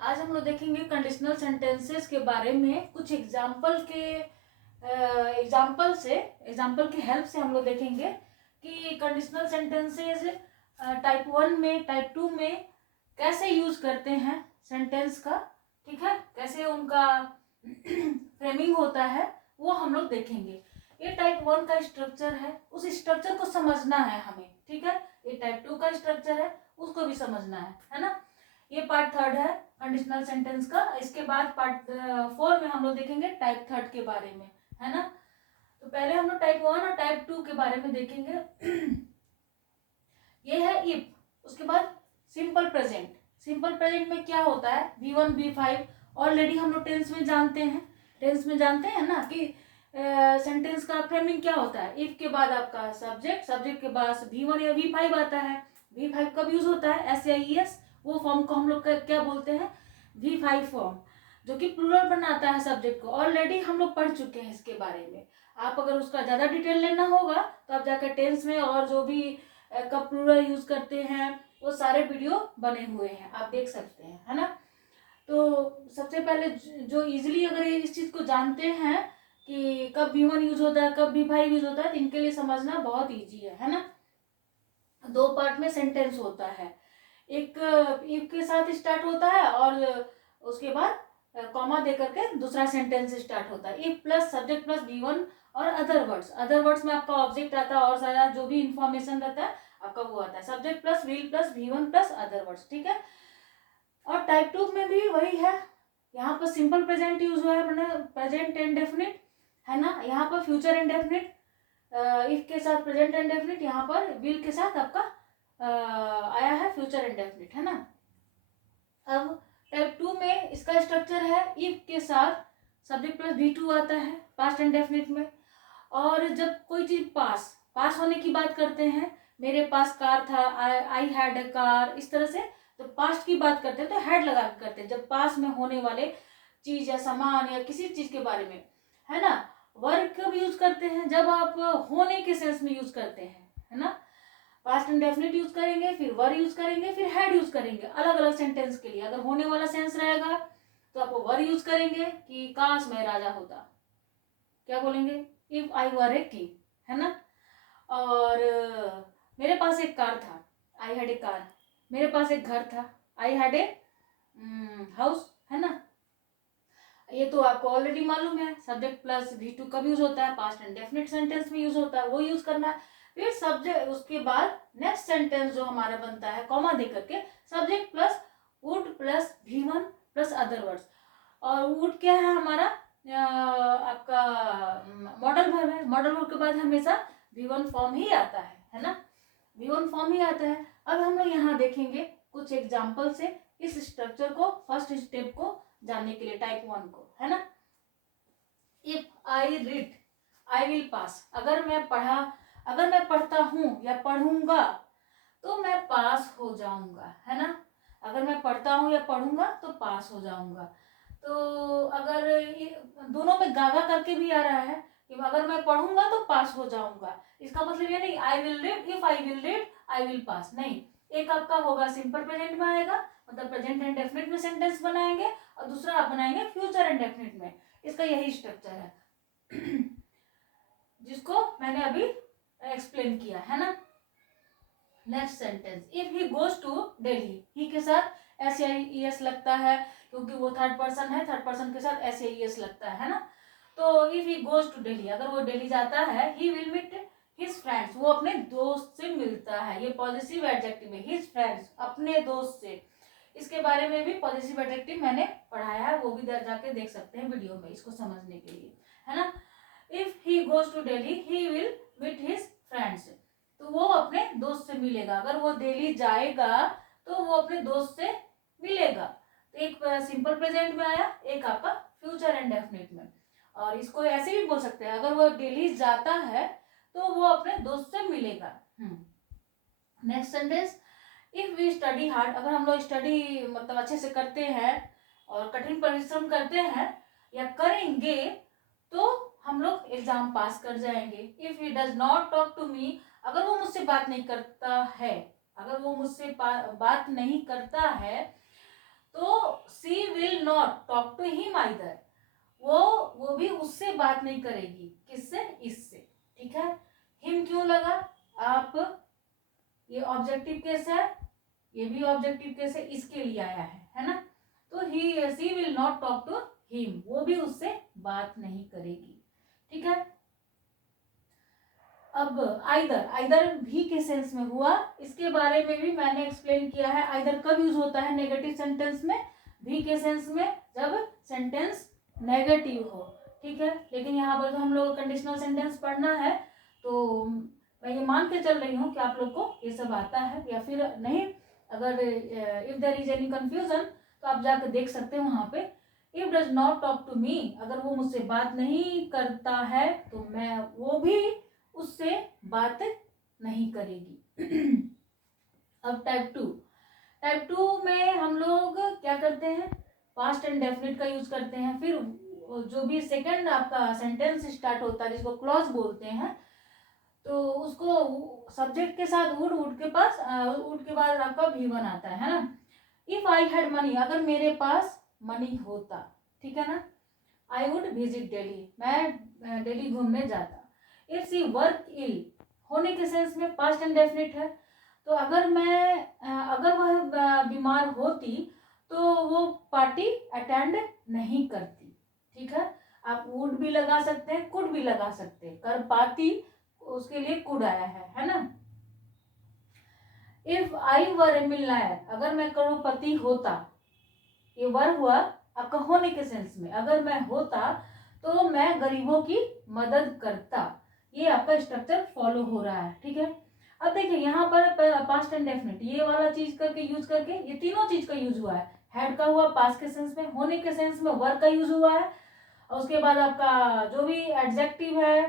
आज हम लोग देखेंगे कंडीशनल सेंटेंसेस के बारे में। कुछ एग्जाम्पल के हेल्प से हम लोग देखेंगे कि कंडीशनल सेंटेंसेस टाइप 1 में, टाइप 2 में कैसे यूज करते हैं सेंटेंस का, ठीक है, कैसे उनका फ्रेमिंग होता है, वो हम लोग देखेंगे। ये टाइप 1 का स्ट्रक्चर है, उस स्ट्रक्चर को समझना है हमें, ठीक है। ये टाइप 2 का स्ट्रक्चर है, उसको भी समझना है ना। ये पार्ट 3 है कंडीशनल सेंटेंस का। इसके बाद पार्ट 4 में हम लोग देखेंगे टाइप 3 के बारे में, है ना। तो पहले हम लोग टाइप 1 और टाइप 2 के बारे में देखेंगे। ये है इफ। उसके बाद सिंपल प्रेजेंट। सिंपल प्रेजेंट में क्या होता है, V1 V5 ऑलरेडी हम लोग टेंस में जानते हैं। टेंस में जानते हैं ना कि सेंटेंस का फ्रेमिंग क्या होता है। इफ के बाद आपका सब्जेक्ट, सब्जेक्ट के बाद V1 या V5 आता है। V5 कब यूज होता है, SAES, वो फॉर्म को हम लोग क्या बोलते हैं, V5 फॉर्म, जो कि प्लूरल बनाता है सब्जेक्ट को। ऑलरेडी हम लोग पढ़ चुके हैं इसके बारे में। आप अगर उसका ज्यादा डिटेल लेना होगा तो आप जाकर टेंस में, और जो भी कब प्लूरल यूज करते हैं वो सारे वीडियो बने हुए हैं, आप देख सकते हैं, है ना। तो सबसे पहले जो इजीली अगर इस चीज को जानते हैं कि कब V1 यूज होता है, कब V5 यूज होता है, तो इनके लिए समझना बहुत इजी है ना। 2 पार्ट में सेंटेंस होता है। एक इफ के साथ स्टार्ट होता है और उसके बाद कॉमा दे करके दूसरा सेंटेंस स्टार्ट होता है। If plus subject plus V1 और अदर वर्ड्स। अदर वर्ड्स में आपका ऑब्जेक्ट आता है और सारा जो भी इंफॉर्मेशन रहता है आपका वो आता है। Subject plus will plus V1 plus other words, ठीक है। और टाइप 2 में भी वही है। यहाँ पर सिंपल प्रेजेंट यूज हुआ है, मतलब प्रेजेंट इंडेफिनिट, है ना। यहाँ पर फ्यूचर इंडेफिनिट, इफ के साथ प्रेजेंट इंडेफिनिट, यहाँ पर विल के साथ आपका आया है फ्यूचर इंडेफिनिट, है ना। अब टाइप 2 में इसका स्ट्रक्चर है, इफ के साथ सब्जेक्ट प्लस V2 आता है पास्ट इंडेफिनिट में। और जब कोई चीज पास होने की बात करते हैं, मेरे पास कार था, आई हैड अ कार, इस तरह से तो पास्ट की बात करते हैं तो हैड लगा के करते हैं। जब पास में होने वाले चीज या सामान या किसी चीज के बारे में, है ना। वर्क कब यूज करते हैं, जब आप होने के सेंस में यूज करते हैं, है ना। पास्ट इंडेफिनिट यूज करेंगे, फिर वर यूज करेंगे, फिर हैड यूज करेंगे अलग अलग सेंटेंस के लिए। अगर होने वाला सेंस रहेगा तो आप वर यूज करेंगे कि काश मैं राजा होता, क्या बोलेंगे, if I were a king, है ना। और मेरे पास एक कार था, आई हैड ए कार। मेरे पास एक घर था, आई हैड ए हाउस, है ना। ये तो आपको ऑलरेडी मालूम है। सब्जेक्ट प्लस V2 कब यूज होता है, पास्ट इंडेफिनिट सेंटेंस में यूज होता है, वो यूज करना है। फिर सब्जेक्ट, उसके बाद नेक्स्ट सेंटेंस जो हमारा बनता है कॉमा दे करके, subject plus would plus V1 plus other words. और वुड क्या है हमारा, आपका मॉडल वर्ब है। मॉडल वर्ब के बाद हमेशा V1 फॉर्म ही आता है ना। V1 फॉर्म ही आता है। अब हम लोग यहाँ देखेंगे कुछ एग्जाम्पल से इस स्ट्रक्चर को, फर्स्ट स्टेप को जानने के लिए, टाइप 1 को, है ना। If I read I will pass. अगर मैं पढ़ता हूं या पढ़ूंगा तो मैं पास हो जाऊंगा, है ना। अगर मैं पढ़ता हूं या पढ़ूंगा तो पास हो जाऊंगा। तो अगर ये दोनों में गागा करके भी आ रहा है कि अगर मैं पढ़ूंगा तो पास हो जाऊंगा, इसका मतलब ये नहीं I will read, if I will read I will pass, नहीं। एक आपका होगा सिंपल प्रेजेंट में आएगा, मतलब प्रेजेंट इंडेफिनिट में सेंटेंस बनाएंगे, और दूसरा आप बनाएंगे फ्यूचर इंडेफिनिट में। इसका यही स्ट्रक्चर है जिसको मैंने अभी एक्सप्लेन किया, है ना। Next sentence, if he goes to Delhi. He के साथ SAES लगता है क्योंकि वो थर्ड पर्सन है, थर्ड पर्सन के साथ SAES लगता है ना। तो if he goes to Delhi, अगर वो दिल्ली जाता है, he will meet his friends, वो अपने दोस्त से मिलता है। ये पॉजिटिव एडजेक्टिव है, हिज फ्रेंड्स, अपने दोस्त से। इसके बारे में भी पॉजिटिव एडजेक्टिव मैंने पढ़ाया है, वो भी जाके देख सकते हैं वीडियो में इसको समझने के लिए, है ना। If he goes to Delhi he will meet his friends, तो वो अपने दोस्त से मिलेगा। अगर वो दिल्ली जाएगा तो वो अपने दोस्त से मिलेगा। तो एक सिंपल प्रेजेंट में आया, एक आपका फ्यूचर इंडेफिनिट में। और इसको ऐसे भी बोल सकते हैं, अगर वो दिल्ली जाता है तो वो अपने दोस्त से मिलेगा। Next sentence, if we study hard. अगर हम लोग स्टडी मतलब अच्छे से करते हैं और कठिन परिश्रम करते हैं या करेंगे तो हम लोग एग्जाम पास कर जाएंगे। If he does not talk to me, अगर वो मुझसे बात नहीं करता है, अगर वो मुझसे बात नहीं करता है तो she not talk to him either, वो भी उससे बात नहीं करेगी, किससे, इससे, ठीक है। हिम क्यों लगा, आप ये ऑब्जेक्टिव केस है, ये भी ऑब्जेक्टिव केस है, इसके लिए आया है ना। तो he she will not talk to him, वो भी उससे बात नहीं करेगी, ठीक है। अब आइदर भी के सेंस में हुआ, इसके बारे में भी मैंने एक्सप्लेन किया है। आइदर कब यूज होता है नेगेटिव सेंटेंस में, भी के सेंस में, जब सेंटेंस नेगेटिव हो, ठीक है। लेकिन यहाँ पर तो हम लोग कंडीशनल सेंटेंस पढ़ना है, तो मैं ये मान के चल रही हूँ कि आप लोग को ये सब आता है, या फिर नहीं, अगर if there is any confusion तो आप जाकर देख सकते हैं वहाँ पे। If does not talk to me, अगर वो मुझसे बात नहीं करता है तो मैं, वो भी उससे बात नहीं करेगी। अब टाइप टू में हम लोग क्या करते हैं, पास्ट एंड डेफिनेट का यूज करते हैं। फिर जो भी सेकंड आपका सेंटेंस स्टार्ट होता है जिसको क्लॉज बोलते हैं, तो उसको सब्जेक्ट के साथ वुड के पास वुड के बाद आपका V1 आता है ना। इफ आई हैड मनी, अगर मेरे पास मनी होता, ठीक है ना। आई वुड विजिट दिल्ली, मैं दिल्ली घूमने जाता। इफ सी वर्क इल, होने के सेंस में पास्ट एंड डेफिनेट है, तो अगर वह बीमार होती तो वो पार्टी अटेंड नहीं करती, ठीक है। आप वुड भी लगा सकते हैं, कुड भी लगा सकते हैं, कर पाती उसके लिए कुड आया है ना। If I were A millionaire, अगर मैं करोड़पति होता, ये वर हुआ आपका होने के सेंस में, अगर मैं होता तो मैं गरीबों की मदद करता। ये आपका स्ट्रक्चर फॉलो हो रहा है, ठीक है। अब देखिए यहाँ पर पास्ट एंड डेफिनेट, ये वाला चीज करके यूज करके ये तीनों चीज का यूज हुआ है। हैड का हुआ पास्ट के सेंस में, होने के सेंस में वर का यूज हुआ है, और उसके बाद आपका जो भी एडजेक्टिव है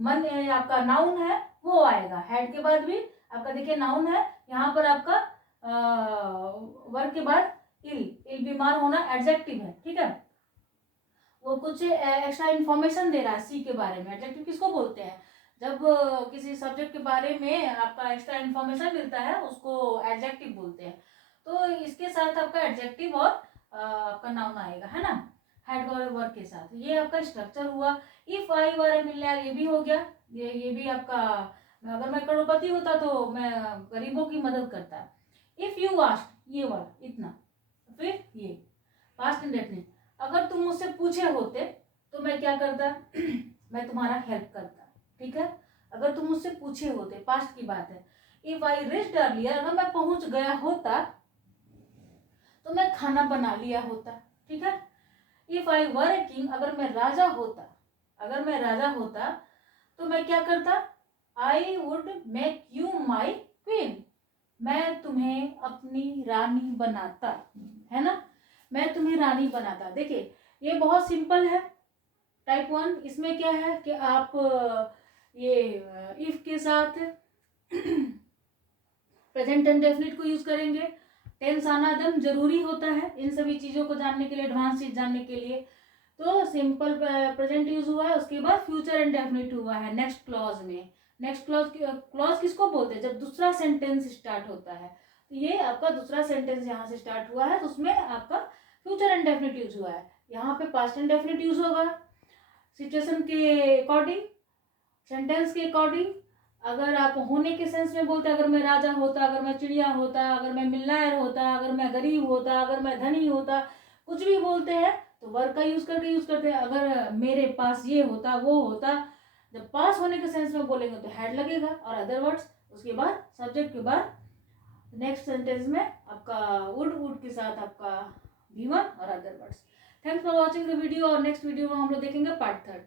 मन आपका नाउन है वो आएगा। हेड के बाद भी आपका देखिए नाउन है, यहाँ पर आपका वर्क के बाद इल बीमार होना एडजेक्टिव है, ठीक है। वो कुछ एक्स्ट्रा इन्फॉर्मेशन दे रहा है सी के बारे में। एडजेक्टिव किसको बोलते हैं, जब किसी सब्जेक्ट के बारे में आपका एक्स्ट्रा इन्फॉर्मेशन मिलता है उसको एडजेक्टिव बोलते हैं। तो इसके साथ आपका एडजेक्टिव और आपका नाउन आएगा, है ना, हेड और वर्क के साथ। ये आपका स्ट्रक्चर हुआ। If I were A millionaire, ये भी हो गया, ये भी आपका, अगर मैं करोड़पति होता तो मैं गरीबों की मदद करता। इफ यू आस्क्ड, ये वाला इतना, फिर ये पास्ट इंडेफिनिट, अगर तुम मुझसे पूछे होते तो मैं क्या करता मैं तुम्हारा हेल्प करता, ठीक है। अगर तुम मुझसे पूछे होते, पास्ट की बात है। इफ आई रीच्ड अर्लियर, अगर मैं पहुंच गया होता तो मैं खाना बना लिया होता, ठीक है। If I were a king, अगर मैं राजा होता तो मैं क्या करता, I would make you my queen, मैं तुम्हें अपनी रानी बनाता, है ना, मैं तुम्हें रानी बनाता। देखिए ये बहुत सिंपल है टाइप 1। इसमें क्या है कि आप ये इफ के साथ प्रेजेंट इंडेफिनिट को यूज करेंगे। टेंस आना एकदम जरूरी होता है इन सभी चीजों को जानने के लिए, एडवांस चीज जानने के लिए। तो सिंपल प्रेजेंट यूज हुआ है, उसके बाद फ्यूचर इंडेफिनिट हुआ है नेक्स्ट क्लॉज में। नेक्स्ट क्लॉज किसको बोलते हैं, जब दूसरा सेंटेंस स्टार्ट होता है। तो ये आपका दूसरा सेंटेंस यहाँ से स्टार्ट हुआ है तो उसमें आपका फ्यूचर इंडेफिनिट यूज हुआ है। यहाँ पे पास्ट इंडेफिनिट यूज होगा सिचुएशन के अकॉर्डिंग, सेंटेंस के अकॉर्डिंग। अगर आप होने के सेंस में बोलते, अगर मैं राजा होता, अगर मैं चिड़िया होता, अगर मैं मिलियनेयर होता, अगर मैं गरीब होता, अगर मैं धनी होता, कुछ भी बोलते हैं तो वर्क का यूज करते हैं। अगर मेरे पास ये होता, वो होता, जब पास होने के सेंस में बोलेंगे तो हैड लगेगा, और अदर वर्ड्स उसके बाद सब्जेक्ट के बाद नेक्स्ट सेंटेंस में आपका वुड के साथ आपका V1 और other words. Thanks for watching the video, और नेक्स्ट वीडियो में हम लोग देखेंगे पार्ट 3।